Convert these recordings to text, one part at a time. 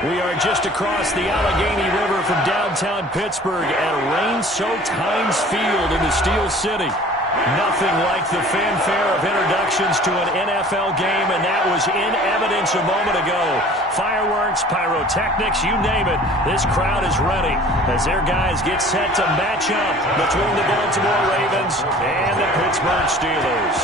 We are just across the Allegheny River from downtown Pittsburgh at rain-soaked Heinz Field in the Steel City. Nothing like the fanfare of introductions to an NFL game, and that was in evidence a moment ago. Fireworks, pyrotechnics, you name it. This crowd is ready as their guys get set to match up between the Baltimore Ravens and the Pittsburgh Steelers.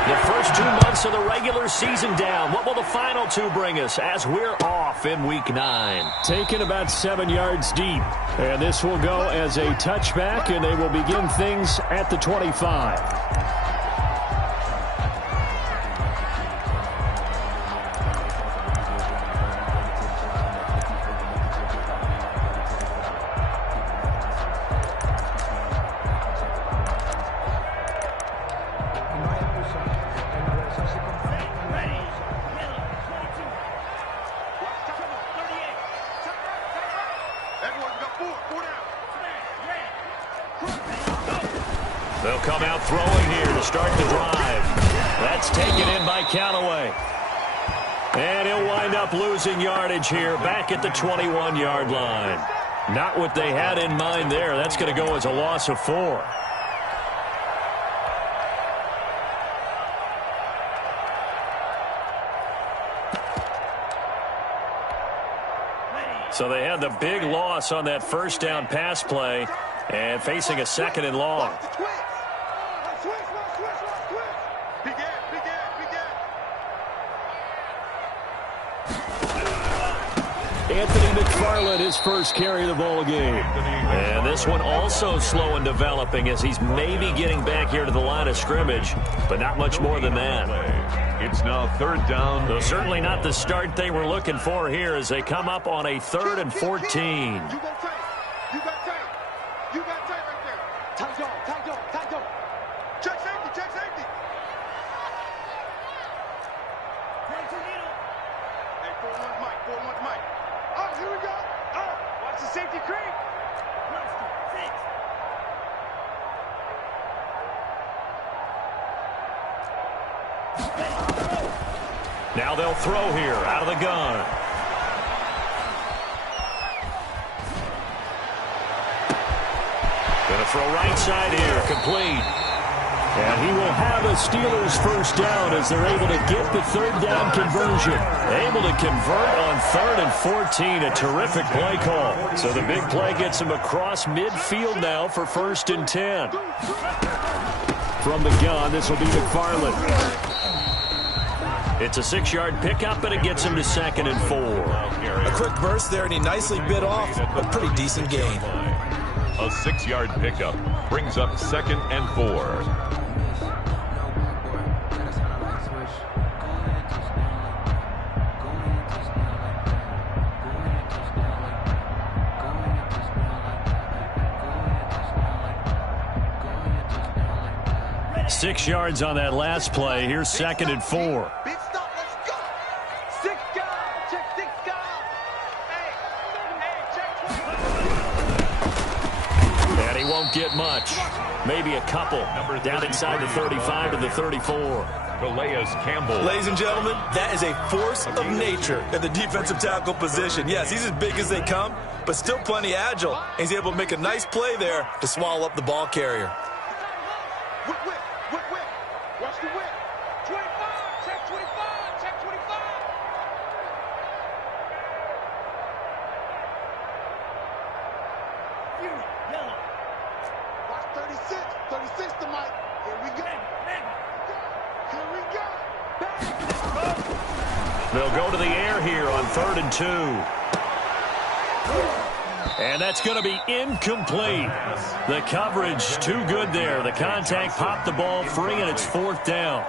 The first 2 months of the regular season down. What will the final 2 bring us as we're off in Week 9? Taken about 7 yards deep. And this will go as a touchback, and they will begin things at the 25. They'll come out throwing here to start the drive. That's taken in by Callaway. And he'll wind up losing yardage here back at the 21-yard line. Not what they had in mind there. That's going to go as a loss of 4. So they had the big loss on that first down pass play and facing a 2nd and long. Anthony McFarland, his first carry of the ball game. And this one also slow in developing as he's maybe getting back here to the line of scrimmage, but not much more than that. It's now 3rd down. Though certainly not the start they were looking for here as they come up on a 3rd and 14. Now they'll throw here out of the gun. Going to throw right side here, complete. And he will have a Steelers first down as they're able to get the 3rd down conversion. Able to convert on 3rd and 14. A terrific play call. So the big play gets him across midfield now for 1st and 10. From the gun, this will be McFarland. It's a 6-yard pickup, and it gets him to 2nd and 4. A quick burst there, and he nicely bit off a pretty decent gain. A 6-yard pickup brings up 2nd and 4. Six yards on that last play. Here's 2nd and 4. And he won't get much. Maybe a couple. Down inside the 35 to the 34. Calais Campbell. Ladies and gentlemen, that is a force of nature at the defensive tackle position. Yes, he's as big as they come, but still plenty agile. And he's able to make a nice play there to swallow up the ball carrier. Watch the whip. 25, check 25, check 25. Yellow. Watch 36, 36 to Mike. Here we go. Here we go. They'll go to the air here on 3rd and 2. And that's going to be incomplete. The coverage too good there. The contact popped the ball free, and it's 4th down.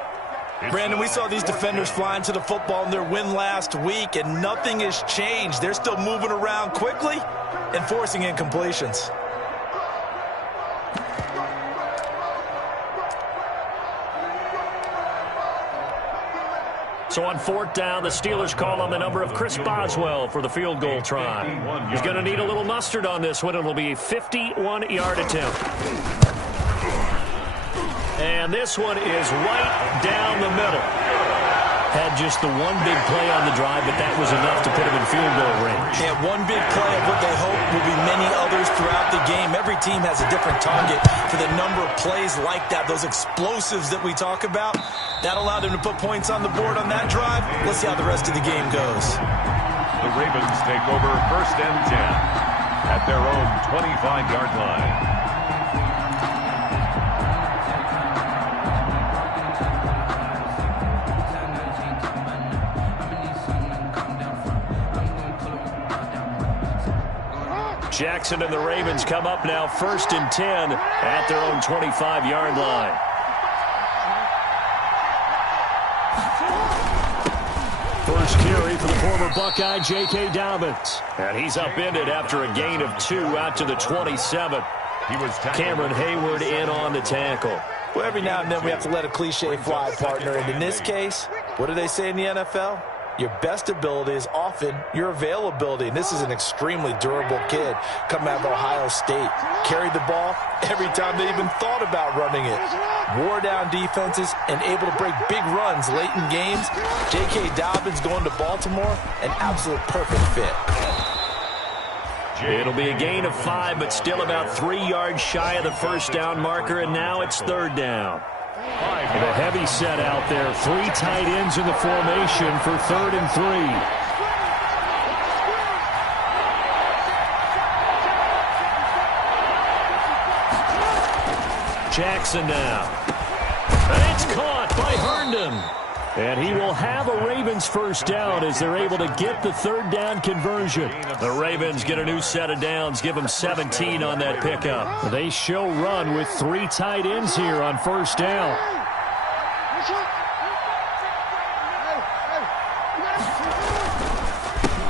Brandon, we saw these defenders flying to the football in their win last week, and nothing has changed. They're still moving around quickly and forcing incompletions. So on 4th down, the Steelers call on the number of Chris Boswell for the field goal try. He's going to need a little mustard on this one. It'll be a 51-yard attempt. And this one is right down the middle. Had just the one big play on the drive, but that was enough to put him in field goal range. And one big play of what they hope will be many others throughout the game. Every team has a different target for the number of plays like that, those explosives that we talk about. That allowed them to put points on the board on that drive. Let's see how the rest of the game goes. The Ravens take over 1st and 10 at their own 25-yard line. Jackson and the Ravens come up now 1st and 10 at their own 25-yard line. First carry for the former Buckeye, J.K. Dobbins. And he's upended after a gain of 2 out to the 27. Cameron Hayward in on the tackle. Well, every now and then we have to let a cliche fly, partner. And in this case, what do they say in the NFL? Your best ability is often your availability. And this is an extremely durable kid coming out of Ohio State. Carried the ball every time they even thought about running it. Wore down defenses and able to break big runs late in games. J.K. Dobbins going to Baltimore, an absolute perfect fit. It'll be a gain of 5, but still about 3 yards shy of the first down marker, and now it's 3rd down. And a heavy set out there. 3 tight ends in the formation for 3rd and 3. Jackson now. And it's caught by Herndon. And he will have a Ravens first down as they're able to get the 3rd down conversion. The Ravens get a new set of downs, give them 17 on that pickup. They show run with 3 tight ends here on first down.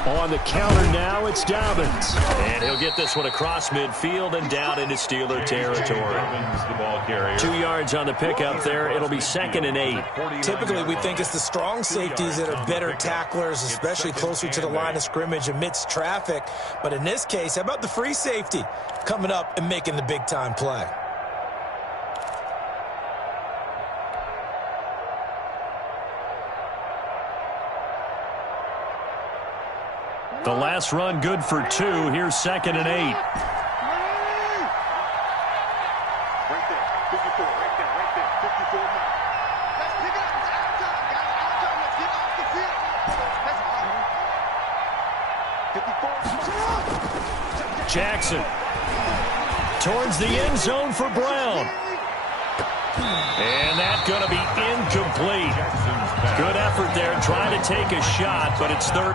On the counter now, it's Dobbins. And he'll get this one across midfield and down into Steeler territory. 2 yards on the pickup there. It'll be 2nd and 8. Typically, we think it's the strong safeties that are better tacklers, especially closer to the line of scrimmage amidst traffic. But in this case, how about the free safety coming up and making the big-time play? The last run good for 2. Here's 2nd and 8. Right there, 54, right there, 54 now. Let's pick it up. It's outside, guys. Outside. Let's get off the field. Let's 54. Jackson towards the end zone for Brown. And that's going to be incomplete. Good effort there, trying to take a shot, but it's 3rd.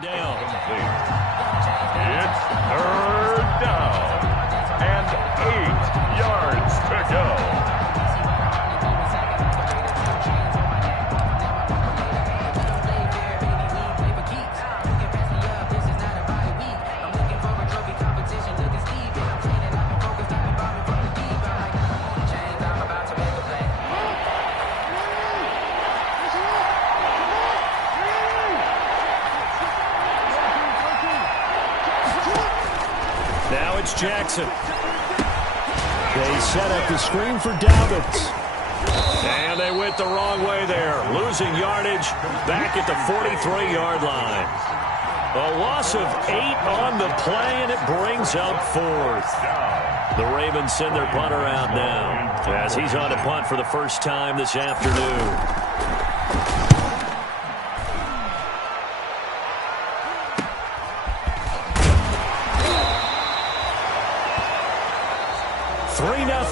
Down. It's third down and 8 yards to go. Now it's Jackson. They set up the screen for Dobbins. And they went the wrong way there. Losing yardage back at the 43-yard line. A loss of 8 on the play, and it brings up 4th. The Ravens send their punter out now as he's on to punt for the first time this afternoon.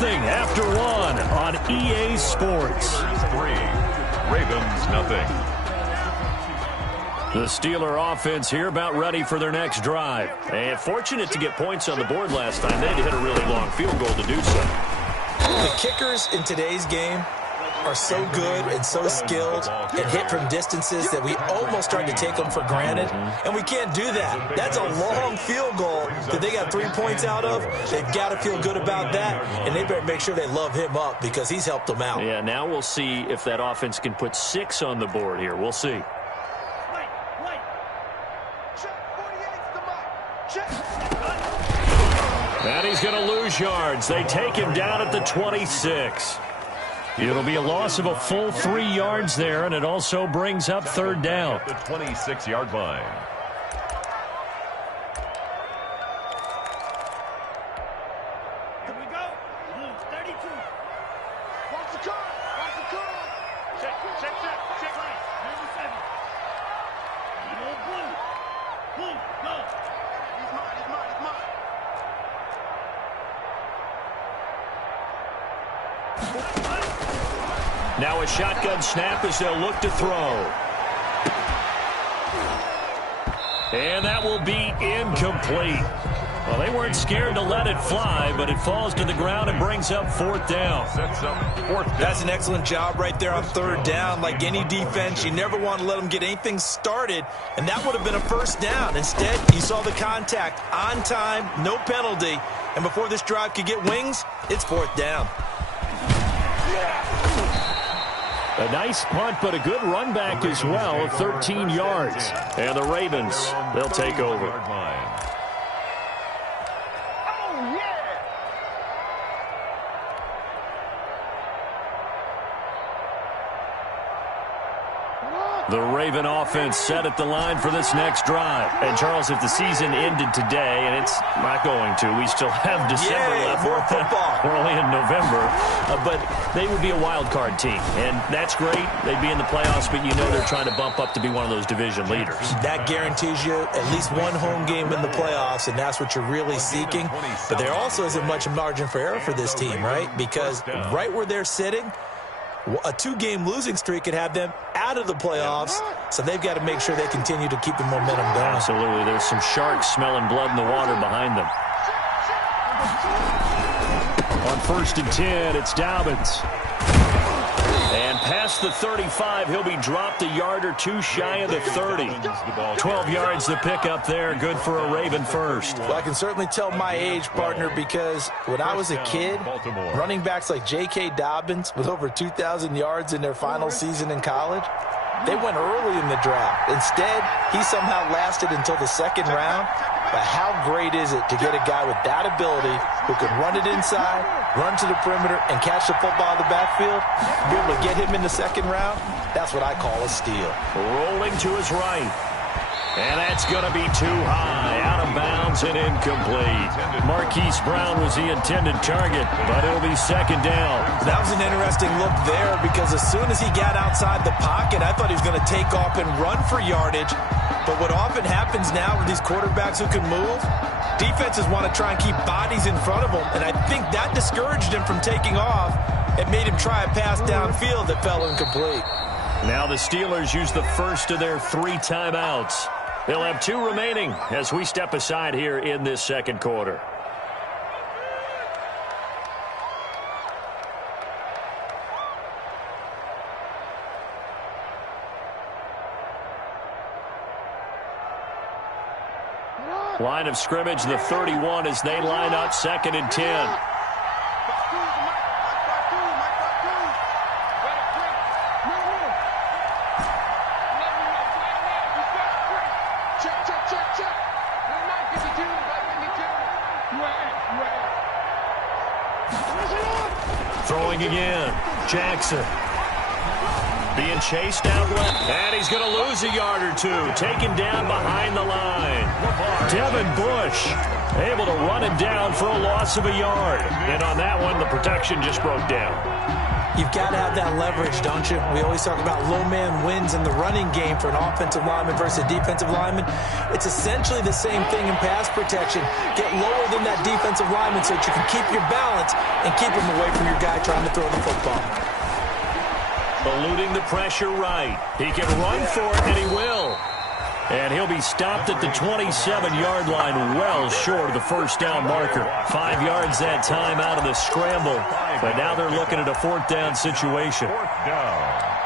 After 1 on EA Sports. 3, Ravens nothing. The Steeler offense here about ready for their next drive. And fortunate to get points on the board last time. They had to hit a really long field goal to do so. The kickers in today's game are so good and so skilled and hit from distances that we almost start to take them for granted, and we can't do that. That's a long field goal that they got 3 points out of. They've got to feel good about that, and they better make sure they love him up because he's helped them out. Yeah, now we'll see if that offense can put 6 on the board here. We'll see. And he's going to lose yards. They take him down at the 26. It'll be a loss of a full 3 yards there, and it also brings up 3rd down. The 26-yard line. Here we go. Blue 32. Watch the car. Watch the car. Check right. Number 7. Blue. Blue, go. He's mine. Now a shotgun snap as they'll look to throw. And that will be incomplete. Well, they weren't scared to let it fly, but it falls to the ground and brings up 4th down. Sets up 4th down. That's an excellent job right there on 3rd down. Like any defense, you never want to let them get anything started, and that would have been a 1st down. Instead, you saw the contact on time, no penalty, and before this drive could get wings, it's 4th down. A nice punt, but a good run back as well of 13 yards. And the Ravens, they'll take over. The Raven offense set at the line for this next drive. And, Charles, if the season ended today, and it's not going to, we still have December left. More football. We're only in November. But they would be a wild card team. And that's great. They'd be in the playoffs, but you know they're trying to bump up to be one of those division leaders. That guarantees you at least one home game in the playoffs, and that's what you're really seeking. But there also isn't much margin for error for this team, right? Because right where they're sitting, a 2-game losing streak could have them out of the playoffs, so they've got to make sure they continue to keep the momentum going. Absolutely. There's some sharks smelling blood in the water behind them. On 1st and 10, it's Dobbins. And past the 35, he'll be dropped a yard or 2 shy of the 30. 12 yards the pickup there, good for a Raven first. Well, I can certainly tell my age, partner, because when I was a kid, running backs like J.K. Dobbins with over 2,000 yards in their final season in college, they went early in the draft. Instead, he somehow lasted until the 2nd round. But how great is it to get a guy with that ability who can run it inside, run to the perimeter, and catch the football in the backfield? Be able to get him in the 2nd round? That's what I call a steal. Rolling to his right. And that's going to be too high, out of bounds and incomplete. Marquise Brown was the intended target, but it'll be 2nd down. That was an interesting look there because as soon as he got outside the pocket, I thought he was going to take off and run for yardage. But what often happens now with these quarterbacks who can move, defenses want to try and keep bodies in front of them, and I think that discouraged him from taking off and made him try a pass downfield that fell incomplete. Now the Steelers use the first of their 3 timeouts. They'll have 2 remaining as we step aside here in this second quarter. Line of scrimmage, the 31, as they line up 2nd and 10. Throwing again, Jackson. Being chased out left, and he's going to lose a yard or 2. Taken down behind the line. Devin Bush able to run him down for a loss of a yard. And on that one, the protection just broke down. You've got to have that leverage, don't you? We always talk about low man wins in the running game for an offensive lineman versus a defensive lineman. It's essentially the same thing in pass protection. Get lower than that defensive lineman so that you can keep your balance and keep him away from your guy trying to throw the football. Eluding the pressure right. He can run for it, and he will. And he'll be stopped at the 27-yard line, well short of the first down marker. 5 yards that time out of the scramble. But now they're looking at a 4th down situation. 4th down.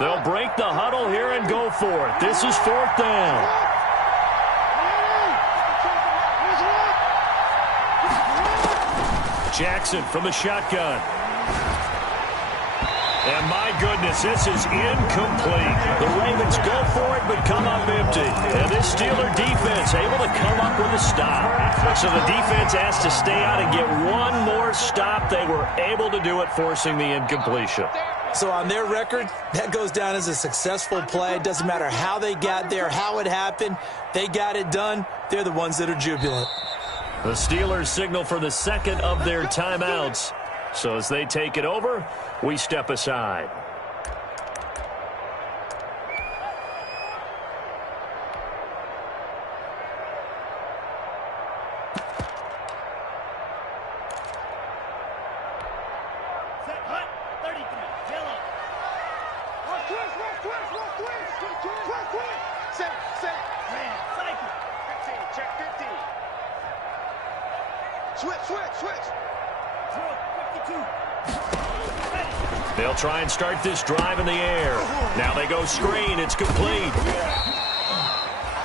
They'll break the huddle here and go for it. This is 4th down. Jackson from the shotgun. And my goodness, this is incomplete. The Ravens go for it, but come up empty. And this Steeler defense able to come up with a stop. So the defense has to stay out and get one more stop. They were able to do it, forcing the incompletion. So on their record, that goes down as a successful play. It doesn't matter how they got there, how it happened. They got it done. They're the ones that are jubilant. The Steelers signal for the 2nd of their timeouts. So as they take it over, we step aside. They'll try and start this drive in the air. Now they go screen. It's complete.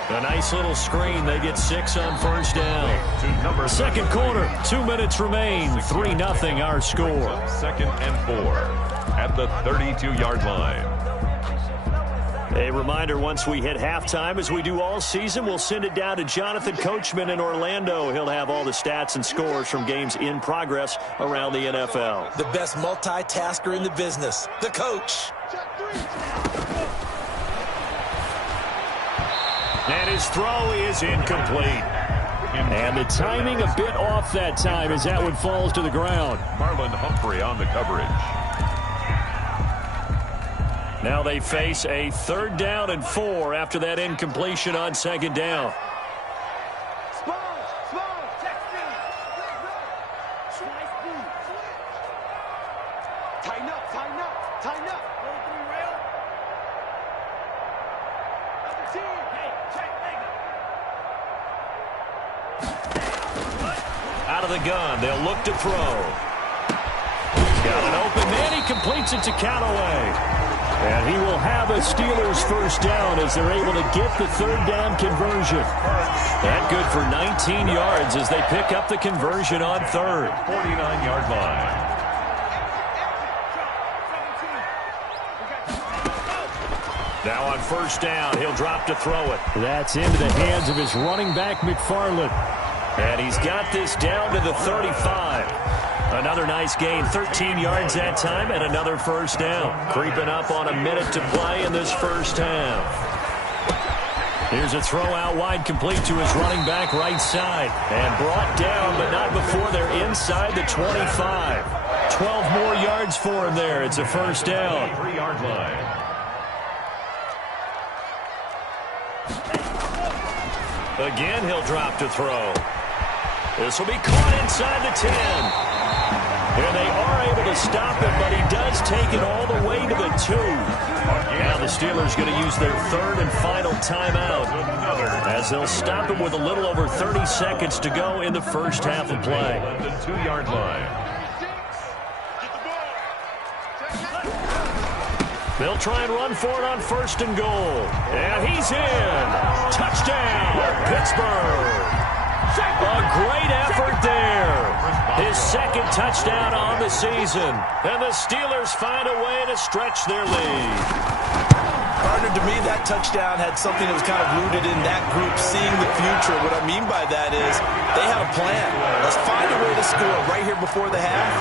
A nice little screen. They get 6 on first down. Second quarter, 2 minutes remain. 3-0 our score. 2nd and 4 at the 32-yard line. A reminder, once we hit halftime, as we do all season, we'll send it down to Jonathan Coachman in Orlando. He'll have all the stats and scores from games in progress around the NFL. The best multitasker in the business, the coach. And his throw is incomplete. And the timing a bit off that time as that one falls to the ground. Marlon Humphrey on the coverage. Now they face a 3rd down and 4 after that incompletion on 2nd down. Out of the gun, they'll look to throw. He's got an open man. He completes it to Callaway. And he will have a Steelers first down as they're able to get the 3rd down conversion. That good for 19 yards as they pick up the conversion on 3rd. 49-yard line. Now on first down, he'll drop to throw it. That's into the hands of his running back, McFarland. And he's got this down to the 35. Another nice gain, 13 yards that time, and another first down. Creeping up on a minute to play in this first half. Here's a throw out wide, complete to his running back right side. And brought down, but not before they're inside the 25. 12 more yards for him there. It's a first down. 3-yard line. Again, he'll drop to throw. This will be caught inside the 10. And they are able to stop it, but he does take it all the way to the 2. Now the Steelers going to use their third and final timeout as they'll stop him with a little over 30 seconds to go in the first half of play. The 2-yard line. They'll try and run for it on first and goal. And he's in. Touchdown, Pittsburgh. A great effort there. His second touchdown on the season. And the Steelers find a way to stretch their lead. Partner, to me, that touchdown had something that was kind of rooted in that group seeing the future. What I mean by that is they had a plan. Let's find a way to score right here before the half,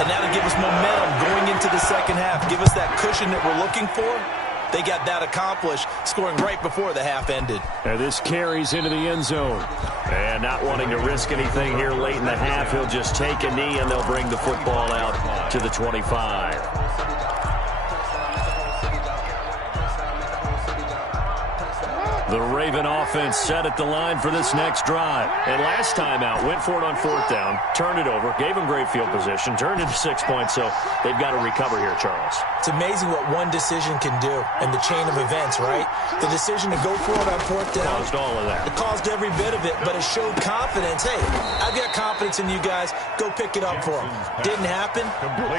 and that'll give us momentum going into the second half. Give us that cushion that we're looking for. They got that accomplished, scoring right before the half ended. And this carries into the end zone. And not wanting to risk anything here late in the half, he'll just take a knee, and they'll bring the football out to the 25. The Raven offense set at the line for this next drive. And last time out, went for it on fourth down, turned it over, gave them great field position, turned into 6 points, so they've got to recover here, Charles. It's amazing what one decision can do in the chain of events, right? The decision to go for it on fourth down. Caused all of that. It caused every bit of it, but it showed confidence. Hey, I've got confidence in you guys. Go pick it up for them. Didn't happen.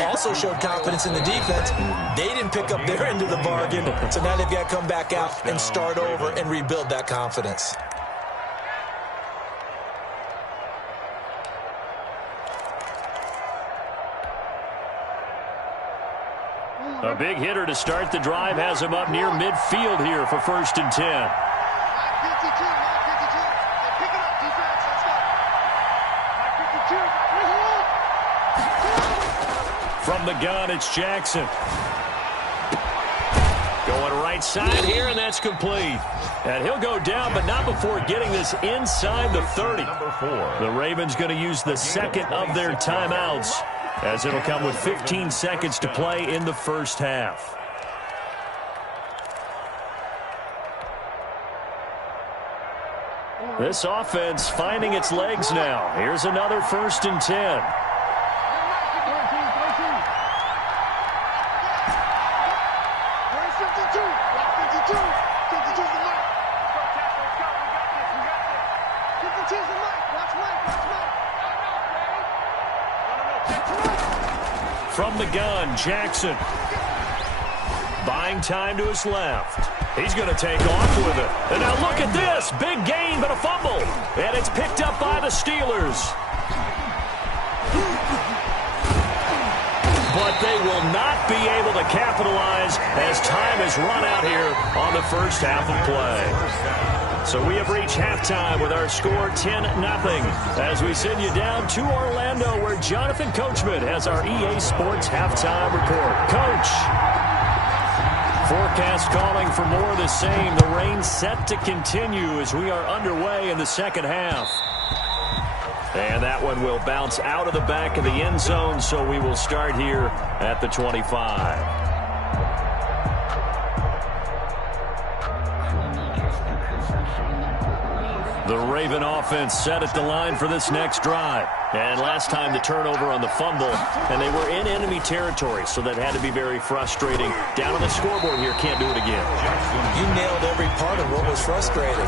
Also showed confidence in the defense. They didn't pick up their end of the bargain, so now they've got to come back out and start over and rebuild that confidence. A big hitter to start the drive has him up near midfield here for first and 10. From the gun, it's Jackson. Going right side here, and that's complete. And he'll go down, but not before getting this inside the 30. Number 4. The Ravens going to use the second of their timeouts, as it'll come with 15 seconds to play in the first half. This offense finding its legs now. Here's another first and 10. From the gun, Jackson. Buying time to his left. He's going to take off with it. And now look at this. Big gain, but a fumble. And it's picked up by the Steelers. But they will not be able to capitalize as time has run out here on the first half of play. So we have reached halftime with our score 10-0 as we send you down to Orlando where Jonathan Coachman has our EA Sports halftime report. Coach, forecast calling for more of the same. The rain set to continue as we are underway in the second half. And that one will bounce out of the back of the end zone, so we will start here at the 25. The Raven offense set at the line for this next drive. And last time the turnover on the fumble, and they were in enemy territory, so that had to be very frustrating. Down on the scoreboard here, can't do it again. You nailed every part of what was frustrating.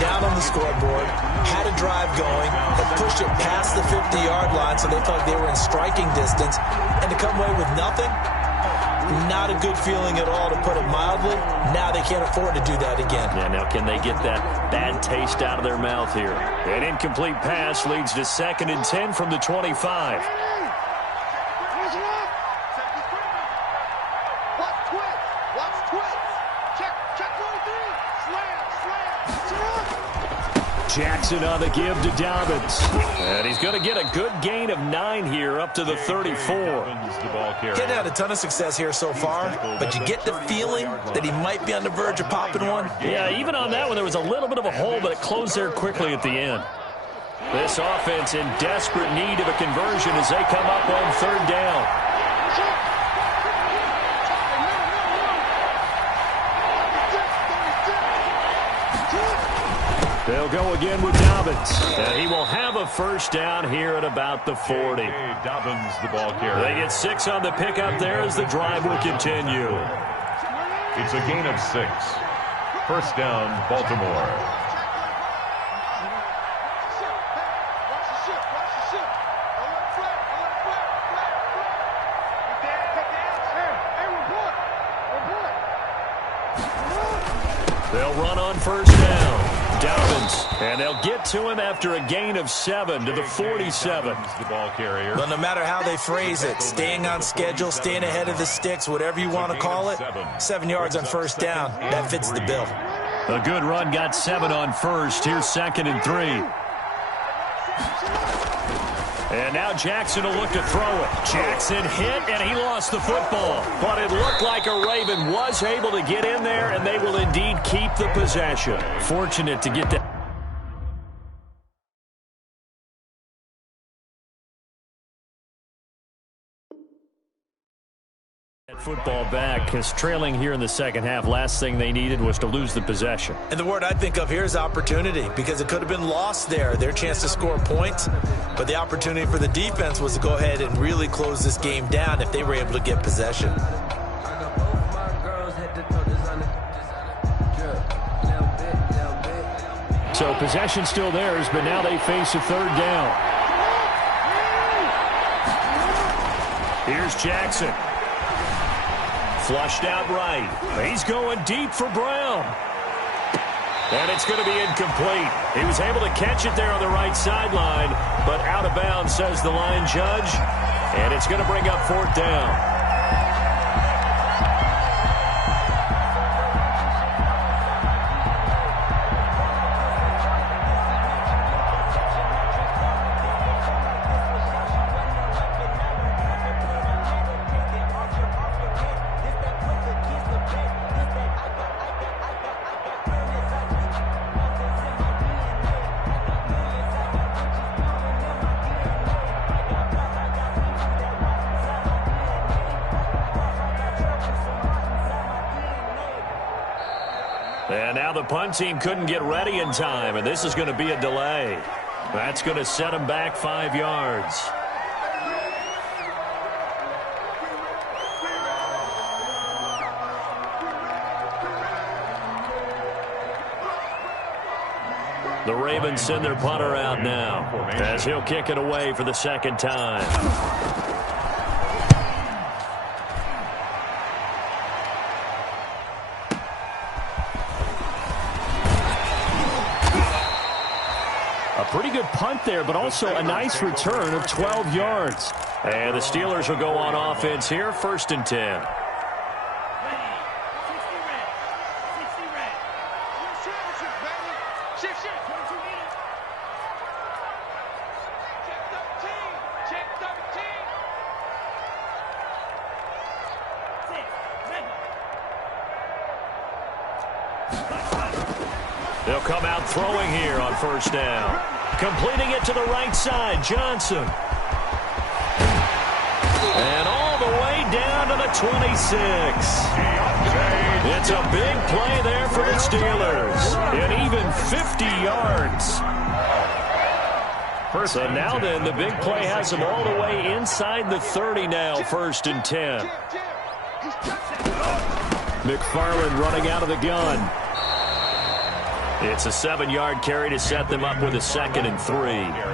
Down on the scoreboard, had a drive going, but pushed it past the 50-yard line, so they felt like they were in striking distance. And to come away with nothing, not a good feeling at all, to put it mildly. Now they can't afford to do that again. Yeah, now can they get that bad taste out of their mouth here? An incomplete pass leads to 2nd and 10 from the 25. Jackson on the give to Dobbins. And he's going to get a good gain of 9 here up to the 34. Getting had a ton of success here so far, but you get the feeling that he might be on the verge of popping one. Yeah, even on that one, there was a little bit of a hole, but it closed there quickly at the end. This offense in desperate need of a conversion as they come up on 3rd down. They'll go again with Dobbins. And he will have a first down here at about the 40. Dobbins, the ball carrier. They get 6 on the pickup there as the drive will continue. It's a gain of 6. First down, Baltimore. They'll run on first down. Dobbins, and they'll get to him after a gain of 7 to the 47. The ball carrier. But no matter how they phrase it, staying on schedule, staying ahead of the sticks, whatever you want to call it, 7 yards on first down, that fits the bill. A good run got 7 on first. Here's 2nd and 3. And now Jackson will look to throw it. Jackson hit, and he lost the football. But it looked like a Raven was able to get in there, and they will indeed keep the possession. Fortunate to get that. Football back, because trailing here in the second half, last thing they needed was to lose the possession. And the word I think of here is opportunity, because it could have been lost there, their chance to score points. But the opportunity for the defense was to go ahead and really close this game down if they were able to get possession. So possession still theirs, but now they face a third down. Here's Jackson. Flushed out right. He's going deep for Brown. And it's going to be incomplete. He was able to catch it there on the right sideline, but out of bounds, says the line judge. And it's going to bring up 4th down. And now the punt team couldn't get ready in time, and this is going to be a delay. That's going to set them back 5 yards. The Ravens send their punter out now as he'll kick it away for the second time. Pretty good punt there, but also a nice return of 12 yards. And the Steelers will go on offense here, 1st and 10. They'll come out throwing here on first down. Completing it to the right side, Johnson. And all the way down to the 26. It's a big play there for the Steelers. And even 50 yards. So now then, the big play has them all the way inside the 30 now, 1st and 10. McFarland running out of the gun. It's a 7-yard carry to set them up with a 2nd and 3.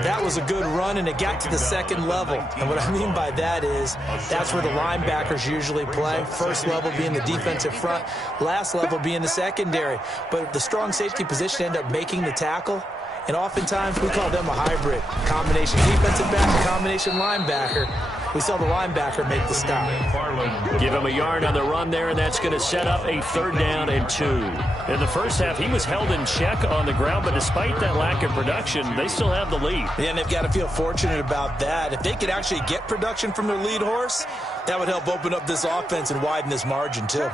That was a good run, and it got to the second level. And what I mean by that is that's where the linebackers usually play. First level being the defensive front, last level being the secondary. But the strong safety position ended up making the tackle. And oftentimes we call them a hybrid. Combination defensive back, combination linebacker. We saw the linebacker make the stop. Give him a yard on the run there, and that's going to set up a 3rd down and 2. In the first half, he was held in check on the ground, but despite that lack of production, they still have the lead. Yeah, and they've got to feel fortunate about that. If they could actually get production from their lead horse, that would help open up this offense and widen this margin, too.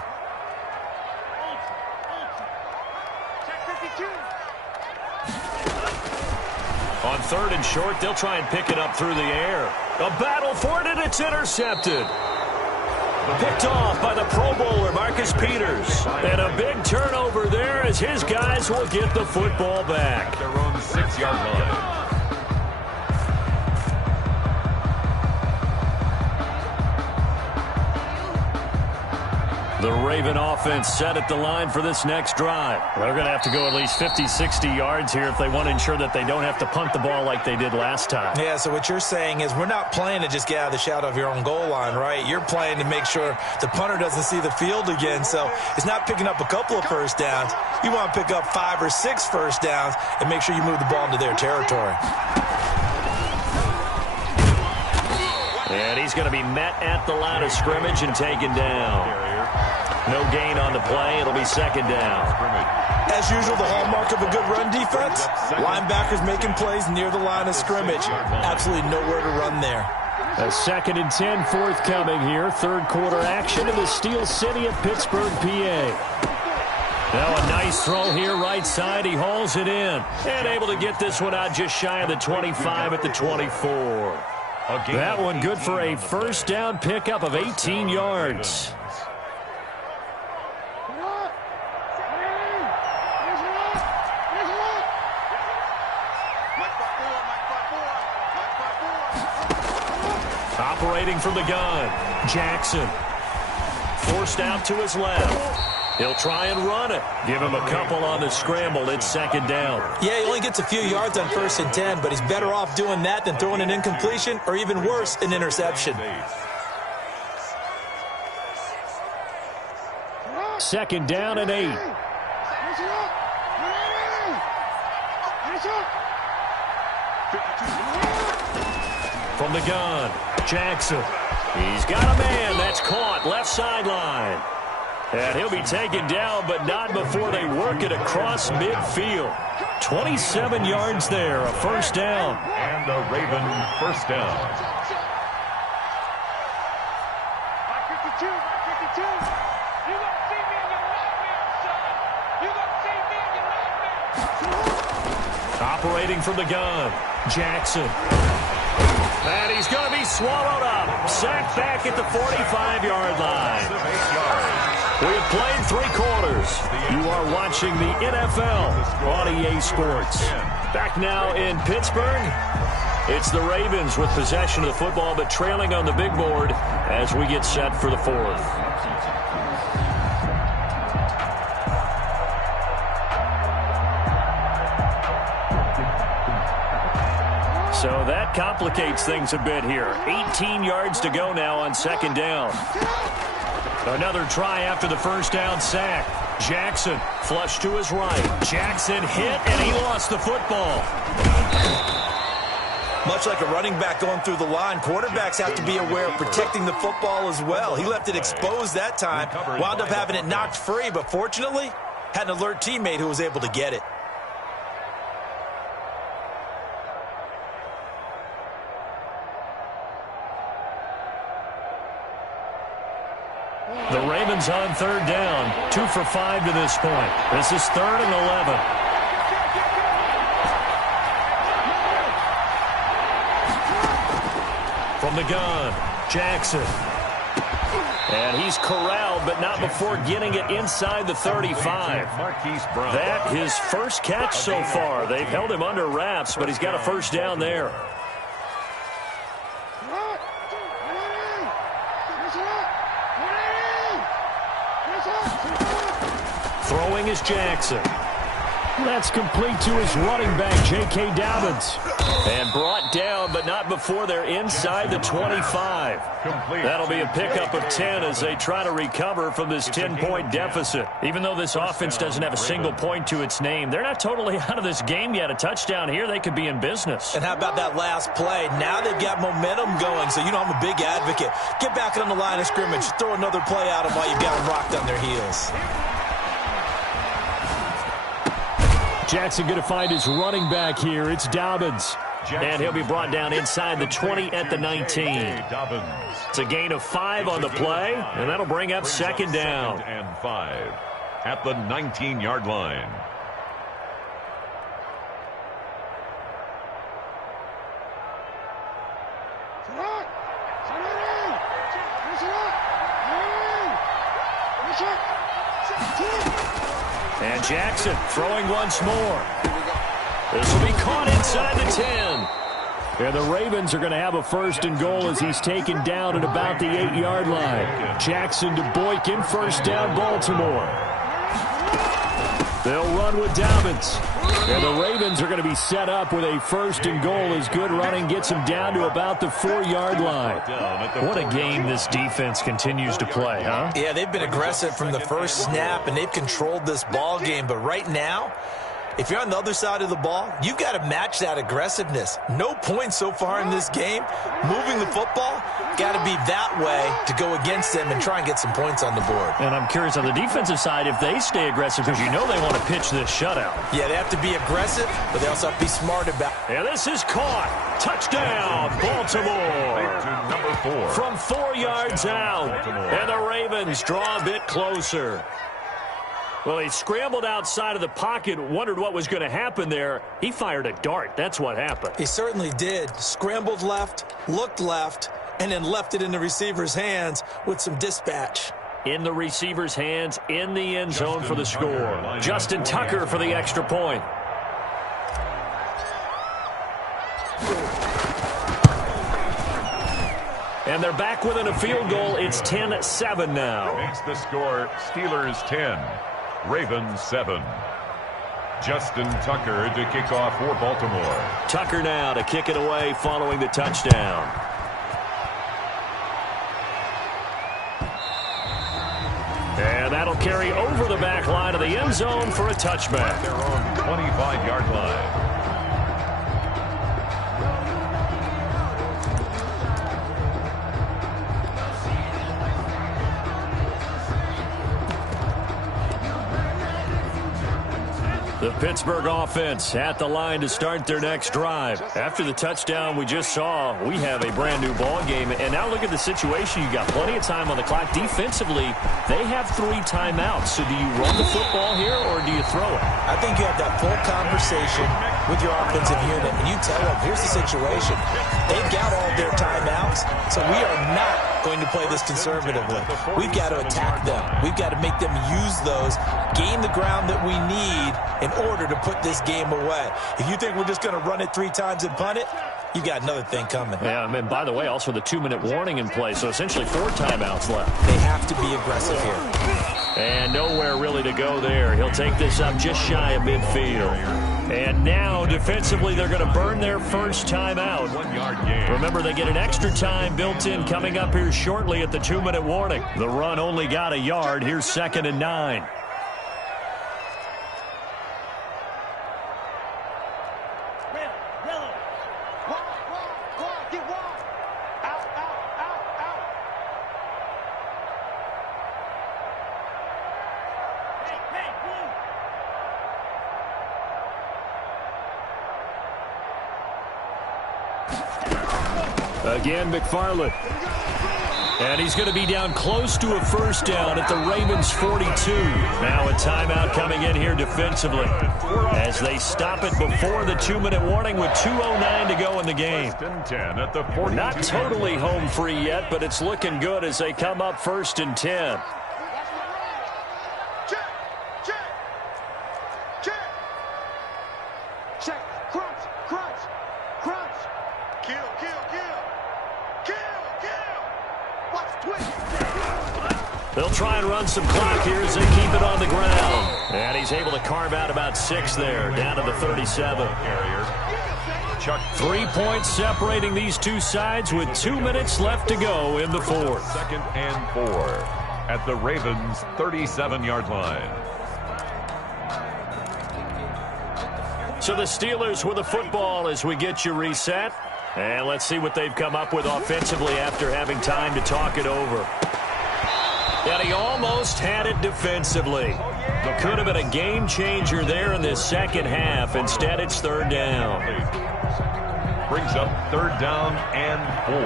On 3rd and short, they'll try and pick it up through the air. A battle for it, and it's intercepted. Picked off by the Pro Bowler, Marcus Peters. And a big turnover there as his guys will get the football back. At their own 6-yard line. The Raven offense set at the line for this next drive. They're going to have to go at least 50, 60 yards here if they want to ensure that they don't have to punt the ball like they did last time. Yeah, so what you're saying is we're not playing to just get out of the shadow of your own goal line, right? You're playing to make sure the punter doesn't see the field again. So it's not picking up a couple of first downs. You want to pick up 5 or 6 first downs and make sure you move the ball into their territory. And he's going to be met at the line of scrimmage and taken down. No gain on the play. It'll be second down. As usual, the hallmark of a good run defense, linebackers making plays near the line of scrimmage. Absolutely nowhere to run there. A 2nd and 10 forthcoming here. Third quarter action in the Steel City of Pittsburgh, PA. Now a nice throw here right side. He hauls it in. And able to get this one out just shy of the 25 at the 24. That one good for a first down pickup of 18 yards. Operating from the gun, Jackson. Forced out to his left. He'll try and run it. Give him a couple on the scramble. It's second down. Yeah, he only gets a few yards on 1st and 10, but he's better off doing that than throwing an incompletion or even worse, an interception. 2nd down and 8. From the gun, Jackson. He's got a man. That's caught. Left sideline. And he'll be taken down, but not before they work it across midfield. 27 yards there, a first down. And a Raven first down. Operating from the gun, Jackson. And he's going to be swallowed up. Sacked back at the 45-yard line. We have played 3 quarters. You are watching the NFL on EA Sports. Back now in Pittsburgh, it's the Ravens with possession of the football, but trailing on the big board as we get set for the 4th. So that complicates things a bit here. 18 yards to go now on 2nd down. Another try after the first down sack. Jackson flush to his right. Jackson hit, and he lost the football. Much like a running back going through the line, quarterbacks have to be aware of protecting the football as well. He left it exposed that time, wound up having it knocked free, but fortunately, had an alert teammate who was able to get it. The Ravens on 3rd down, 2 for 5 to this point. This is 3rd and 11. From the gun, Jackson. And he's corralled, but not before getting it inside the 35. That his first catch so far. They've held him under wraps, but he's got a first down there. Throwing is Jackson. That's complete to his running back, J.K. Dobbins. And brought down, but not before they're inside the 25. That'll be a pickup of 10 as they try to recover from this 10-point deficit. Even though this offense doesn't have a single point to its name, they're not totally out of this game yet. A touchdown here, they could be in business. And how about that last play? Now they've got momentum going, so you know I'm a big advocate. Get back on the line of scrimmage. Throw another play at them while you've got them rocked on their heels. Jackson going to find his running back here. It's Dobbins. And he'll be brought down inside the 20 at the 19. It's a gain of 5 on the play, and that'll bring up 2nd down. 2nd and 5 at the 19-yard line. And Jackson throwing once more. This will be caught inside the 10. And the Ravens are going to have a first and goal as he's taken down at about the 8-yard line. Jackson to Boykin, first down, Baltimore. They'll run with Dobbins. And the Ravens are going to be set up with a first and goal as good running gets them down to about the 4-yard line. What a game this defense continues to play, huh? Yeah, they've been aggressive from the first snap, and they've controlled this ball game. But right now, if you're on the other side of the ball, you've got to match that aggressiveness. No points so far in this game. Moving the football, got to be that way to go against them and try and get some points on the board. And I'm curious on the defensive side if they stay aggressive, because you know they want to pitch this shutout. Yeah, they have to be aggressive, but they also have to be smart about it. And this is caught. Touchdown, Baltimore. Number 4. From 4 yards out. And the Ravens draw a bit closer. Well, he scrambled outside of the pocket, wondered what was going to happen there. He fired a dart. That's what happened. He certainly did. Scrambled left, looked left, and then left it in the receiver's hands with some dispatch. In the receiver's hands, in the end zone for the score. Justin Tucker for the extra point. And they're back within a field goal. It's 10-7 now. Makes the score Steelers 10, Ravens 7. Justin Tucker to kick off for Baltimore. Tucker now to kick it away following the touchdown. And that'll carry over the back line of the end zone for a touchback. Their own 25-yard line. The Pittsburgh offense at the line to start their next drive. After the touchdown we just saw, we have a brand new ball game. And now look at the situation. You got plenty of time on the clock. Defensively, they have 3 timeouts. So do you run the football here or do you throw it? I think you have that full conversation with your offensive unit, and you tell them, here's the situation. They've got all their timeouts, so we are not going to play this conservatively. We've got to attack them. We've got to make them use those, gain the ground that we need in order to put this game away. If you think we're just going to run it 3 times and punt it, you got another thing coming. Yeah, and by the way, also the 2-minute warning in play, so essentially 4 timeouts left. They have to be aggressive here. And nowhere really to go there. He'll take this up just shy of midfield. And now, defensively, they're going to burn their first timeout. 1-yard gain. Remember, they get an extra time built in coming up here shortly at the 2-minute warning. The run only got a yard. Here's 2nd and 9. Again, McFarland. And he's going to be down close to a first down at the Ravens 42. Now a timeout coming in here defensively as they stop it before the 2-minute warning with 2:09 to go in the game. 10 at the 42. Not totally home free yet, but it's looking good as they come up 1st and 10. They'll try and run some clock here as they keep it on the ground. And he's able to carve out about 6 there, down to the 37. 3 points separating these two sides with 2 minutes left to go in the 4th. 2nd and 4 at the Ravens' 37-yard line. So the Steelers with the football as we get you reset. And let's see what they've come up with offensively after having time to talk it over. And he almost had it defensively. Could have been a game changer there in this second half. Instead, it's 3rd down. Brings up 3rd down and 4.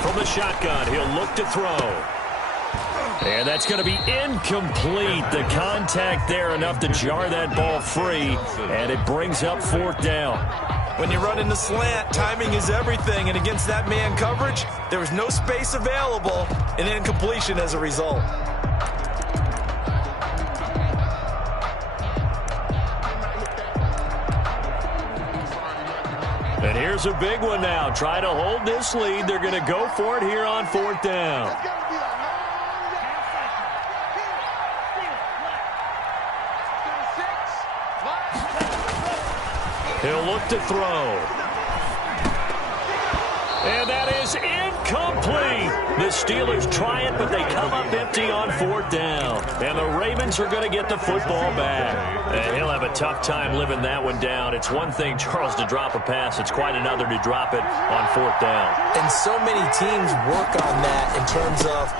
From the shotgun, he'll look to throw. And that's going to be incomplete. The contact there enough to jar that ball free, and it brings up 4th down. When you run in the slant, timing is everything, and against that man coverage, there was no space available, and incompletion as a result. And here's a big one now. Try to hold this lead. They're going to go for it here on 4th down. He'll look to throw. And that is incomplete. The Steelers try it, but they come up empty on 4th down. And the Ravens are going to get the football back. And he'll have a tough time living that one down. It's one thing, Charles, to drop a pass. It's quite another to drop it on 4th down. And so many teams work on that in terms of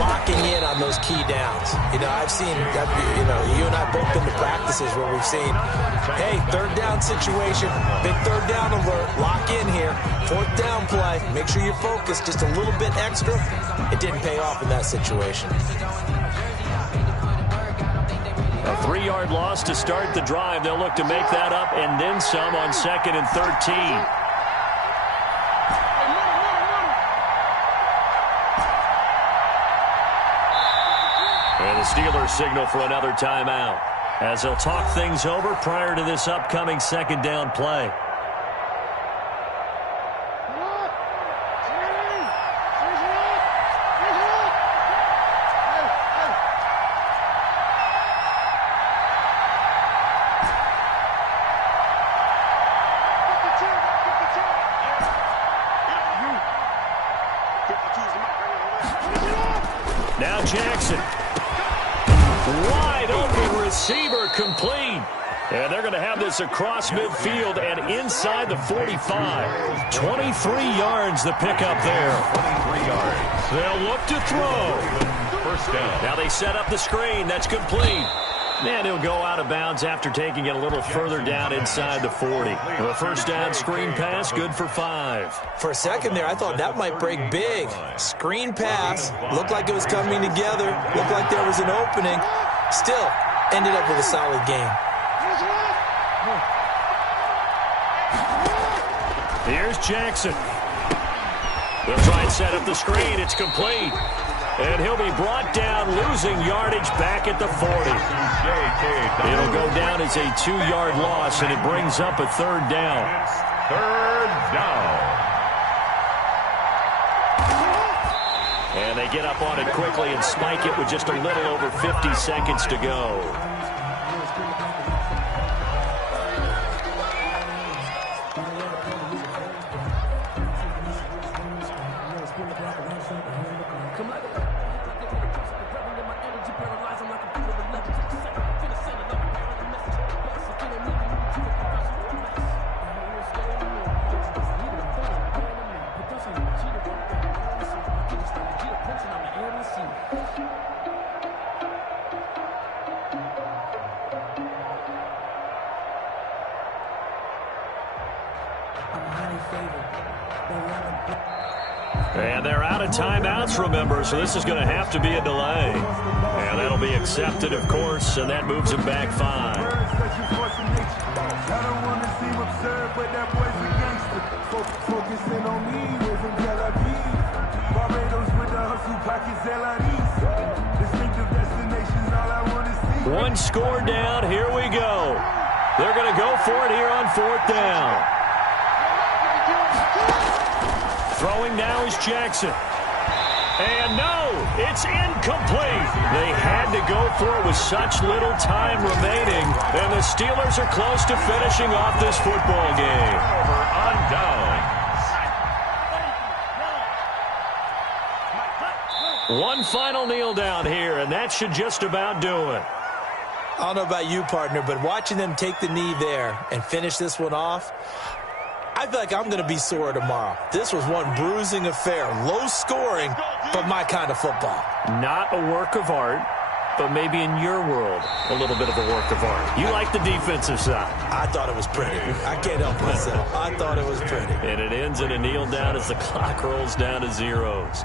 locking in on those key downs. You know, I've seen, you and I both been to practices where we've seen, hey, 3rd down situation, big 3rd down alert, lock in here, 4th down play, make sure you're focused just a little bit extra. It didn't pay off in that situation. A 3-yard loss to start the drive. They'll look to make that up and then some on 2nd and 13. And the Steelers signal for another timeout as they'll talk things over prior to this upcoming 2nd down play. Now Jackson. Wide open receiver complete. And they're going to have this across midfield and inside the 45. 23 yards the pickup there. 23 yards. They'll look to throw. 1st down. Now they set up the screen. That's complete. And he'll go out of bounds after taking it a little further down inside the 40. The 1st down screen pass, good for 5. For a second there, I thought that might break big. Screen pass, looked like it was coming together, looked like there was an opening. Still, ended up with a solid game. Here's Jackson. They'll try and set up the screen. It's complete. And he'll be brought down, losing yardage back at the 40. It'll go down as a 2-yard loss, and it brings up a 3rd down. 3rd down. And they get up on it quickly and spike it with just a little over 50 seconds to go. And they're out of timeouts, remember, so this is going to have to be a delay. And that'll be accepted, of course, and that moves him back 5. One score down, here we go. They're going to go for it here on 4th down. Throwing now is Jackson. And no, it's incomplete. They had to go for it with such little time remaining. And the Steelers are close to finishing off this football game. Over on downs. One final kneel down here, and that should just about do it. I don't know about you, partner, but watching them take the knee there and finish this one off, I feel like I'm going to be sore tomorrow. This was one bruising affair. Low scoring, but my kind of football. Not a work of art, but maybe in your world, a little bit of a work of art. You like the defensive side. I thought it was pretty. I can't help myself. I thought it was pretty. And it ends in a kneel down as the clock rolls down to zeros.